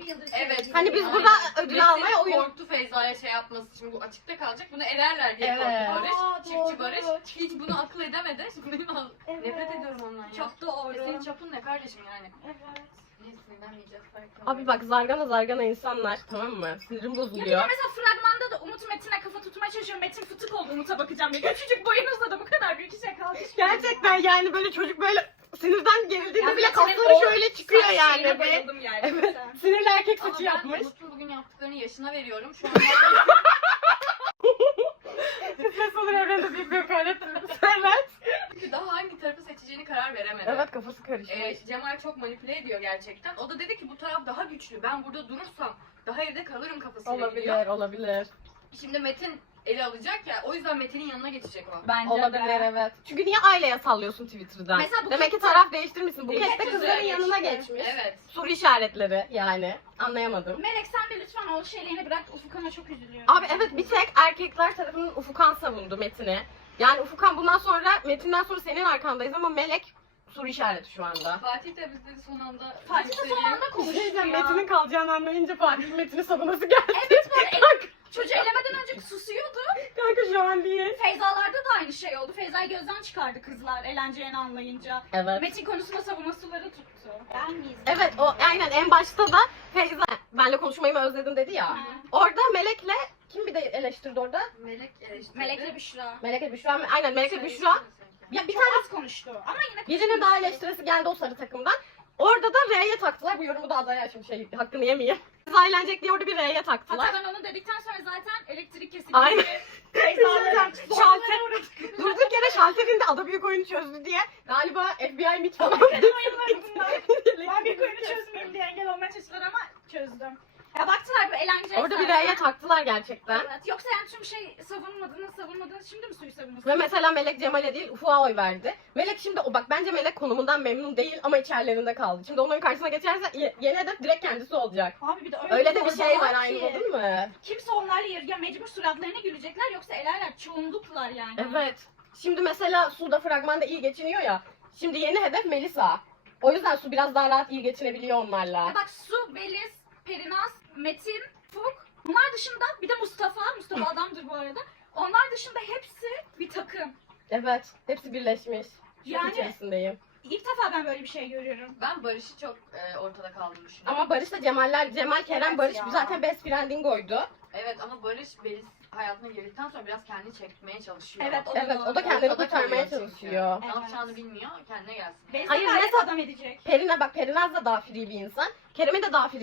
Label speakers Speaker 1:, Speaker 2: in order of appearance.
Speaker 1: bir yıldır
Speaker 2: Evet.
Speaker 3: Hani biz burada ödül
Speaker 2: Metin
Speaker 3: almaya oyun...
Speaker 2: korktu Feyza'ya şey yapması. Şimdi bu açıkta kalacak. Bunu elerler diye
Speaker 3: Evet.
Speaker 2: korktu Barış.
Speaker 1: Aa,
Speaker 2: Çiftçi
Speaker 1: doğru.
Speaker 2: Barış. Hiç bunu akıl edemedi. Şimdi
Speaker 1: Evet.
Speaker 2: nefret ediyorum ondan ya.
Speaker 1: Çok doğru.
Speaker 2: Senin çapın ne kardeşim yani?
Speaker 1: Evet.
Speaker 2: Neyse sinirlenmeyeceğiz.
Speaker 3: Abi bak zargana insanlar, tamam mı? Sinirim
Speaker 1: Ya
Speaker 3: bozuluyor.
Speaker 1: mesela fragmanda da Umut Metin'e kafa tutmaya çalışıyor. Metin fıtık oldu, Umut'a bakacağım diye. Küçücük boyunuzda da bu kadar büyük işe kalmış.
Speaker 3: Gerçekten yani böyle çocuk böyle sinirden gerildiğinde
Speaker 1: Yani
Speaker 3: bile
Speaker 1: Metin'in
Speaker 3: kasları
Speaker 1: o
Speaker 3: şöyle çıkıyor
Speaker 1: saç
Speaker 3: yani.
Speaker 1: şeyine
Speaker 3: Be.
Speaker 1: bayıldım yani.
Speaker 3: Evet. Sinirli erkek
Speaker 2: Ama
Speaker 3: saçı
Speaker 2: ben
Speaker 3: yapmış.
Speaker 2: Umut'un bugün yaptıklarını yaşına veriyorum. Şu an
Speaker 3: Ses olur evrende büyük bir hakaret. Evet.
Speaker 2: çünkü daha hangi tarafı seçeceğini karar veremedi.
Speaker 3: Evet, kafası karışmış.
Speaker 2: Cemal çok manipüle ediyor gerçekten. O da dedi ki bu taraf daha güçlü. Ben burada durursam daha evde kalırım kafasıyla gidiyor.
Speaker 3: Olabilir.
Speaker 2: Şimdi Metin ele alacak ya. O yüzden Metin'in yanına geçecek o.
Speaker 1: Bence
Speaker 3: Olabilir,
Speaker 1: de.
Speaker 3: evet. Çünkü niye aileye sallıyorsun Twitter'dan?
Speaker 1: Mesela bu
Speaker 3: Demek ki
Speaker 1: kızlar-
Speaker 3: taraf değiştirmişsin. Bu
Speaker 2: Değişti,
Speaker 3: kez de kızların
Speaker 2: güzel
Speaker 3: yanına
Speaker 2: geçti.
Speaker 3: geçmiş.
Speaker 2: Evet.
Speaker 3: Soru işaretleri yani. Anlayamadım.
Speaker 1: Melek sen de lütfen o şeylerini bırak. Ufukhan'a çok üzülüyorum.
Speaker 3: Abi evet, bir tek erkekler tarafının Ufukan savundu Metin'i. Yani Ufukan bundan sonra, Metin'den sonra senin arkandayız ama Melek soru işareti şu anda.
Speaker 2: Fatih de bizde son anda...
Speaker 1: Fatih de son anda konuştu ya.
Speaker 3: Metin'in kalacağını anlayınca Fatih Metin'i savunması geldi.
Speaker 1: Evet böyle çocuğu elemeden önce susuyordu.
Speaker 3: Kanka şu an değil.
Speaker 1: Feyzalarda da aynı şey oldu. Feyza'yı gözden çıkardı kızlar eğleneceğini anlayınca.
Speaker 3: Evet.
Speaker 1: Metin konusunda savunmaları tuttu. Ben miyiz?
Speaker 3: Evet, o aynen en başta da Feyza benle konuşmayı mı özledin dedi ya.
Speaker 1: Hı.
Speaker 3: Orada Melek'le kim bir de eleştirdi orada?
Speaker 2: Melek eleştirdi.
Speaker 1: Melek'le Büşra.
Speaker 3: Melek'le Büşra mı? Aynen Melek'le Büşra. Ya bir
Speaker 1: Çok
Speaker 3: tane
Speaker 1: az konuştu ama yine
Speaker 3: birinin daha eleştirisi geldi o sarı takımdan. Orada da R'ye taktılar. Bu yorumu da adaya şimdi hakkını yemeyeyim. Kız eğlenecek diye orada bir R'ye taktılar.
Speaker 1: Hatta ben onu dedikten sonra zaten elektrik kesildi.
Speaker 3: Aynen.
Speaker 1: Feyza'lar
Speaker 3: Şalter, durduk yere şalterin de ada büyük oyunu çözdü diye galiba FBI MIT falan.
Speaker 1: oyunları bunlar. Ben bir oyunu çözmeyeyim diye engel olmaya çalıştılar ama çözdüm. Ya baktılar bu eğlenceli.
Speaker 3: Orada bir R'ye taktılar gerçekten.
Speaker 1: Evet. Yoksa yani tüm şey savunmadınız şimdi mi suyu savunuyorsunuz?
Speaker 3: Ve mesela Melek Cemal'e değil Ufuk'a oy verdi. Melek şimdi o bak bence Melek konumundan memnun değil ama içerilerinde kaldı. Şimdi onların karşısına geçerse yeni hedef direkt kendisi olacak.
Speaker 1: Abi bir de
Speaker 3: Öyle de bir şey var,
Speaker 1: ki.
Speaker 3: anladın mı?
Speaker 1: Kimse onlarla ya mecbur suratlarına gülecekler yoksa elerler çoğunluklar yani.
Speaker 3: Evet. Şimdi mesela Su'da fragmanda iyi geçiniyor ya. Şimdi yeni hedef Melisa. O yüzden Su biraz daha rahat iyi geçinebiliyor onlarla.
Speaker 1: Ya bak Su, Beliz, Perinaz, Metin, Fuk. Bunlar dışında bir de Mustafa adamdır bu arada. Onlar dışında hepsi bir takım.
Speaker 3: Evet. Hepsi birleşmiş. Şok
Speaker 1: Yani-
Speaker 3: içerisindeyim.
Speaker 1: İlk defa ben böyle bir şey görüyorum.
Speaker 2: Ben Barış'ı çok ortada kaldığını düşünüyorum.
Speaker 3: Ama Barış da Cemal, Kerem,
Speaker 1: Evet
Speaker 3: Barış
Speaker 1: ya.
Speaker 3: zaten best friendingo'ydu.
Speaker 2: Evet ama Barış Beliz hayatına girdikten sonra biraz kendini çekmeye çalışıyor.
Speaker 1: Evet,
Speaker 3: Evet, o da kendini
Speaker 2: Ortada
Speaker 3: kurtarmaya
Speaker 2: kalıyor çünkü.
Speaker 3: çalışıyor.
Speaker 2: Ne
Speaker 1: Evet.
Speaker 2: yapacağını bilmiyor, kendine gelsin.
Speaker 1: Beni
Speaker 3: Hayır,
Speaker 1: gayet
Speaker 3: mesela-
Speaker 1: adam edecek.
Speaker 3: Perinaz da daha free bir insan. Kerem'in de daha free